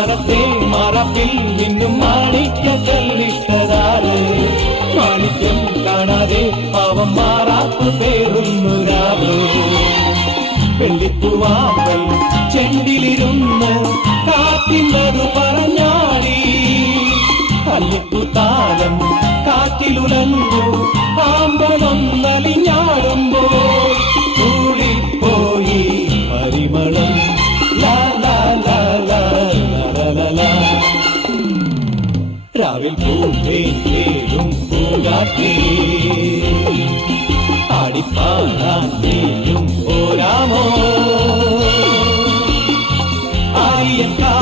മാനത്തെ മറപ്പിൽ നിന്നും മാണിക്ക കല്ലിട്ടതാറ് മാണിക്യം കാണാതെ പാവം മാറാപ്പ് പേറുന്നൊരാറ് വെള്ളിപ്പൂവാമ്പൽ ചെണ്ടിലിരുന്ന് കാത്തിന്നത് പറഞ്ഞാടി കല്ലിപ്പൂത്താലം കാറ്റിലുലഞ്ഞു ആമ്പലൊന്നലിഞ്ഞാടുമ്പോൾ കൂടിപ്പോയി പരിമളം രാവിൽ പൂവേലും പൂങ്കാറ്റേ ആടിപ്പാടാൻ നീയും പോരാമോ ആര്യക്കാ